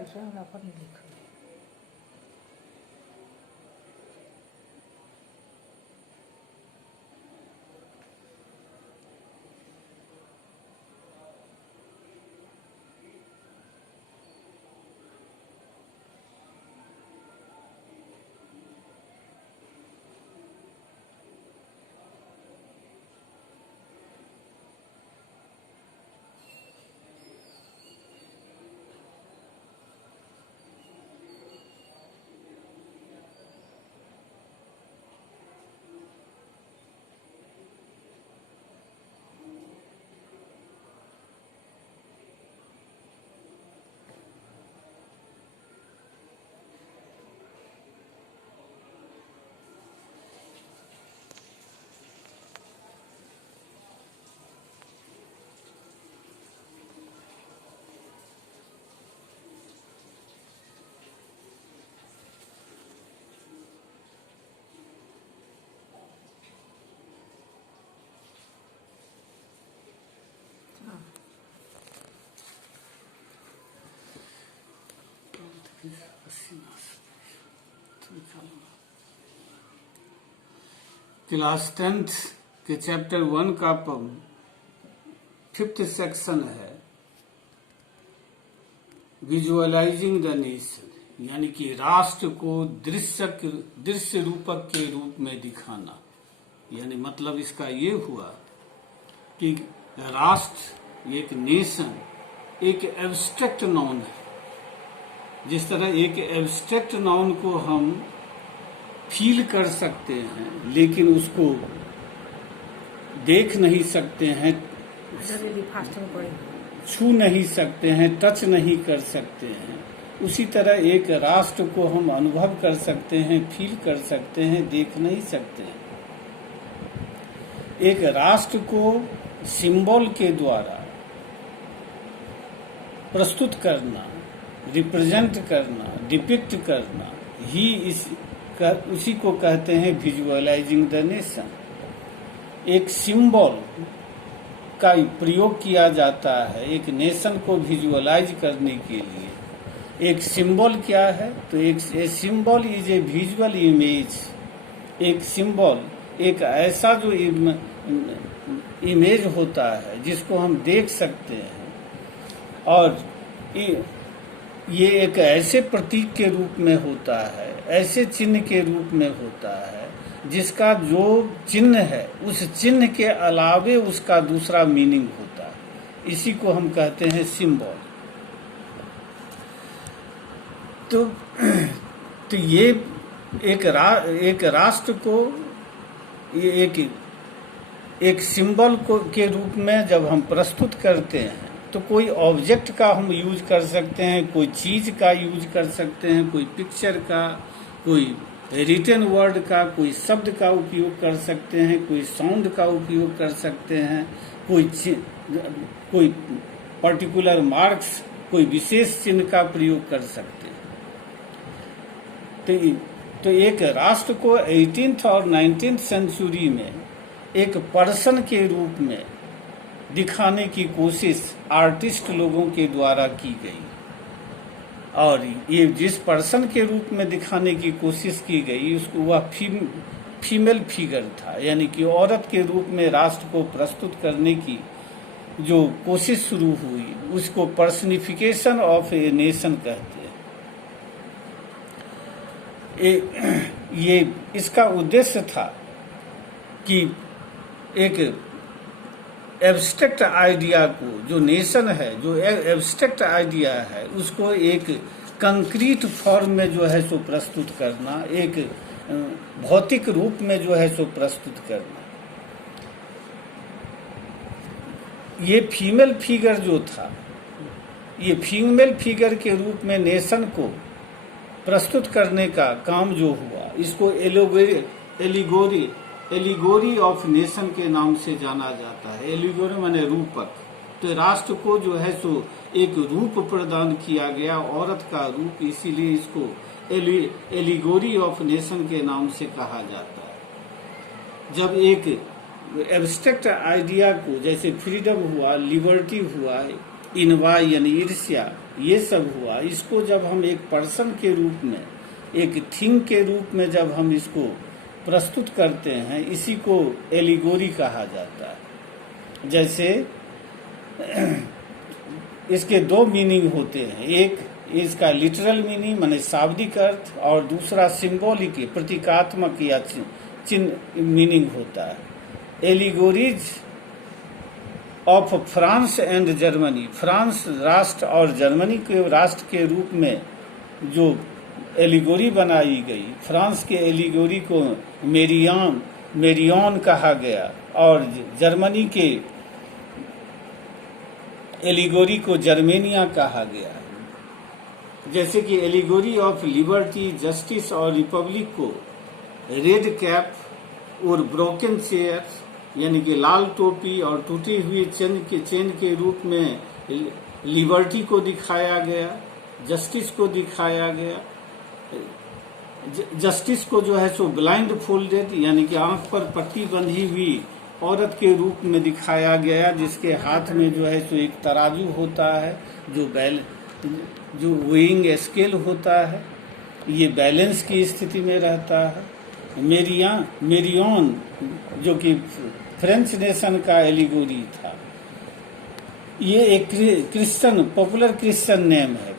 लिखा है पर नहीं लिखा। क्लास 10th के चैप्टर 1 का 5th सेक्शन है विजुअलाइजिंग द नेशन, यानी कि राष्ट्र को दृश्य रूपक के रूप में दिखाना। यानी मतलब इसका ये हुआ कि राष्ट्र एक नेशन एक एब्स्ट्रैक्ट नाउन है। जिस तरह एक एब्स्ट्रैक्ट नाउन को हम फील कर सकते हैं लेकिन उसको देख नहीं सकते हैं, छू नहीं सकते हैं, टच नहीं कर सकते हैं, उसी तरह एक राष्ट्र को हम अनुभव कर सकते हैं, फील कर सकते हैं, देख नहीं सकते हैं। एक राष्ट्र को सिंबल के द्वारा प्रस्तुत करना, रिप्रेजेंट करना, डिपिक्ट करना ही उसी को कहते हैं विजुअलाइजिंग द नेशन। एक सिंबल का प्रयोग किया जाता है एक नेशन को विजुअलाइज करने के लिए। एक सिंबल क्या है? तो एक symbol is a visual image. एक सिंबल एक ऐसा जो इमेज होता है जिसको हम देख सकते हैं, और ये एक ऐसे प्रतीक के रूप में होता है, ऐसे चिन्ह के रूप में होता है जिसका जो चिन्ह है उस चिन्ह के अलावे उसका दूसरा मीनिंग होता है। इसी को हम कहते हैं सिंबल। तो ये एक राष्ट्र को एक सिंबल को के रूप में जब हम प्रस्तुत करते हैं तो कोई ऑब्जेक्ट का हम यूज कर सकते हैं, कोई चीज का यूज कर सकते हैं, कोई पिक्चर का, कोई रिटन वर्ड का, कोई शब्द का उपयोग कर सकते हैं, कोई साउंड का उपयोग कर सकते हैं, कोई पर्टिकुलर मार्क्स, कोई विशेष चिन्ह का प्रयोग कर सकते हैं। तो एक राष्ट्र को 18th और 19th सेंचुरी में एक पर्सन के रूप में दिखाने की कोशिश आर्टिस्ट लोगों के द्वारा की गई, और ये जिस पर्सन के रूप में दिखाने की कोशिश की गई उसको वह फीमेल फिगर था। यानी कि औरत के रूप में राष्ट्र को प्रस्तुत करने की जो कोशिश शुरू हुई उसको पर्सनिफिकेशन ऑफ ए नेशन कहते हैं। ये इसका उद्देश्य था कि एक एब्स्ट्रैक्ट आइडिया को, जो नेशन है, जो एब्स्ट्रैक्ट आइडिया है, उसको एक कंक्रीट फॉर्म में जो है सो प्रस्तुत करना, एक भौतिक रूप में जो है सो प्रस्तुत करना। ये फीमेल फिगर जो था, ये फीमेल फिगर के रूप में नेशन को प्रस्तुत करने का काम जो हुआ, इसको एलिगोरी ऑफ नेशन के नाम से जाना जाता है। एलिगोरी माने रूपक। तो राष्ट्र को जो है सो एक रूप प्रदान किया गया, औरत का रूप, इसीलिए इसको एलिगोरी ऑफ नेशन के नाम से कहा जाता है। जब एक एब्स्ट्रैक्ट आइडिया को, जैसे फ्रीडम हुआ, लिबर्टी हुआ, इनवाई यानी ईर्ष्या, ये सब हुआ, इसको जब हम एक पर्सन के रूप में, एक थिंग के रूप में जब हम इसको प्रस्तुत करते हैं, इसी को एलिगोरी कहा जाता है। जैसे इसके दो मीनिंग होते हैं, एक इसका लिटरल मीनिंग माने शाब्दिक अर्थ, और दूसरा सिंबॉलिक प्रतीकात्मक या चिन्ह मीनिंग होता है। Allegories of France and Germany, France राष्ट्र और जर्मनी के राष्ट्र के रूप में जो एलिगोरी बनाई गई, फ्रांस के एलिगोरी को मेरियन कहा गया और जर्मनी के एलिगोरी को जर्मेनिया कहा गया। जैसे कि एलिगोरी ऑफ लिबर्टी, जस्टिस और रिपब्लिक को रेड कैप और ब्रोकन चेयर यानी कि लाल टोपी और टूटी हुई चेन के रूप में लिबर्टी को दिखाया गया, जस्टिस को दिखाया गया। जस्टिस को जो है सो ब्लाइंड फोल्डेड यानी कि आंख पर पट्टी बंधी हुई औरत के रूप में दिखाया गया, जिसके हाथ में जो है सो एक तराजू होता है, जो वेइंग स्केल होता है, ये बैलेंस की स्थिति में रहता है। मेरियन जो कि फ्रेंच नेशन का एलिगोरी था, ये एक क्रिश्चियन पॉपुलर क्रिश्चियन नेम है।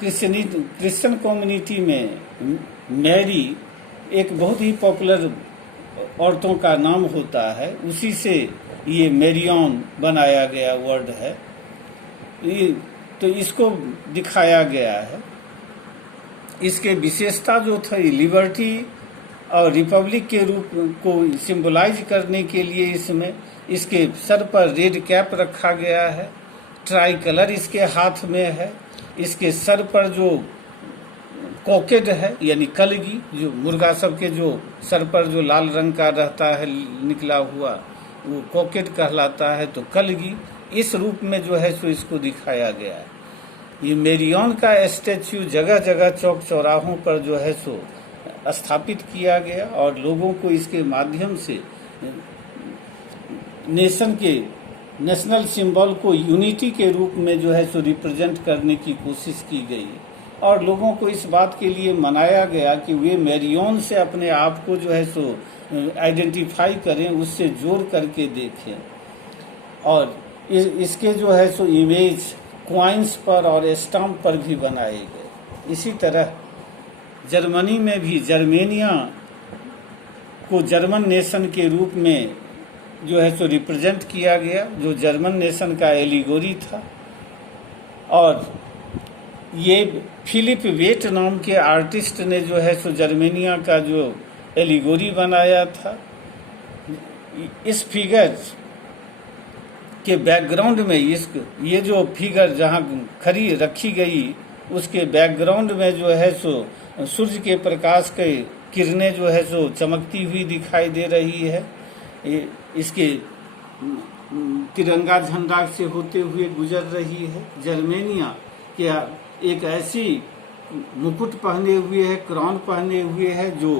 क्रिश्चियन कम्युनिटी में मैरी एक बहुत ही पॉपुलर औरतों का नाम होता है, उसी से ये मेरियन बनाया गया वर्ड है। तो इसको दिखाया गया है। इसके विशेषता जो थी, लिबर्टी और रिपब्लिक के रूप को सिंबलाइज करने के लिए इसमें इसके सर पर रेड कैप रखा गया है, ट्राई कलर इसके हाथ में है, इसके सर पर जो कॉकेड है यानी कलगी, जो मुर्गा सब के जो सर पर जो लाल रंग का रहता है निकला हुआ, वो कॉकेड कहलाता है। तो कलगी इस रूप में जो है सो इसको दिखाया गया है। ये मेरियन का स्टैच्यू जगह जगह चौक चौराहों पर जो है सो स्थापित किया गया और लोगों को इसके माध्यम से नेशनल सिंबल को यूनिटी के रूप में जो है सो रिप्रेजेंट करने की कोशिश की गई और लोगों को इस बात के लिए मनाया गया कि वे मेरियन से अपने आप को जो है सो आइडेंटिफाई करें, उससे जोड़ करके देखें। और इसके जो है सो इमेज क्वाइंस पर और स्टाम्प पर भी बनाए गए। इसी तरह जर्मनी में भी जर्मेनिया को जर्मन नेशन के रूप में जो है सो रिप्रेजेंट किया गया, जो जर्मन नेशन का एलिगोरी था। और ये फिलिप वेट नाम के आर्टिस्ट ने जो है सो जर्मेनिया का जो एलिगोरी बनाया था। इस फिगर के बैकग्राउंड में ये जो फिगर जहाँ खड़ी रखी गई, उसके बैकग्राउंड में जो है सो सूर्य के प्रकाश के किरणें जो है सो चमकती हुई दिखाई दे रही है। इसके तिरंगा झंडा से होते हुए गुजर रही है। जर्मेनिया के एक ऐसी मुकुट पहने हुए है, क्राउन पहने हुए है जो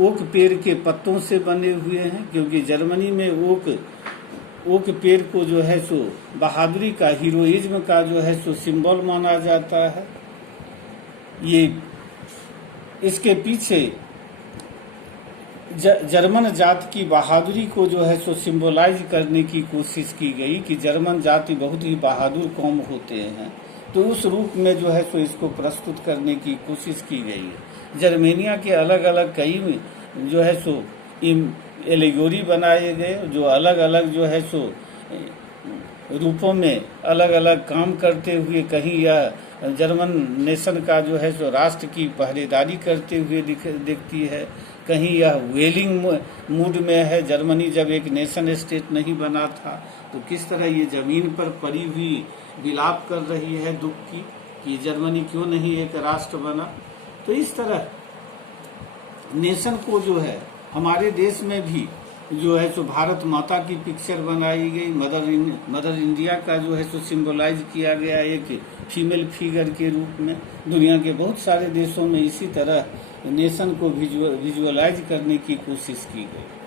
ओक पेड़ के पत्तों से बने हुए हैं, क्योंकि जर्मनी में ओक पेड़ को जो है सो बहादुरी का, हीरोइज्म का जो है सो सिंबल माना जाता है। ये इसके पीछे जर्मन जाति की बहादुरी को जो है सो सिंबलाइज करने की कोशिश की गई कि जर्मन जाति बहुत ही बहादुर कौम होते हैं, तो उस रूप में जो है सो इसको प्रस्तुत करने की कोशिश की गई है। जर्मेनिया के अलग अलग कई जो है सो एलिगोरी बनाए गए, जो अलग अलग जो है सो रूपों में अलग अलग काम करते हुए, कहीं यह जर्मन नेशन का जो है सो राष्ट्र की पहरेदारी करते हुए दिखती है, कहीं यह वेलिंग मूड में है। जर्मनी जब एक नेशन स्टेट नहीं बना था तो किस तरह ये जमीन पर पड़ी हुई विलाप कर रही है दुख की कि जर्मनी क्यों नहीं एक राष्ट्र बना। तो इस तरह नेशन को जो है हमारे देश में भी जो है सो भारत माता की पिक्चर बनाई गई, मदर इंडिया का जो है सो सिंबलाइज किया गया एक फीमेल फिगर के रूप में। दुनिया के बहुत सारे देशों में इसी तरह नेशन को विजुअलाइज करने की कोशिश की गई।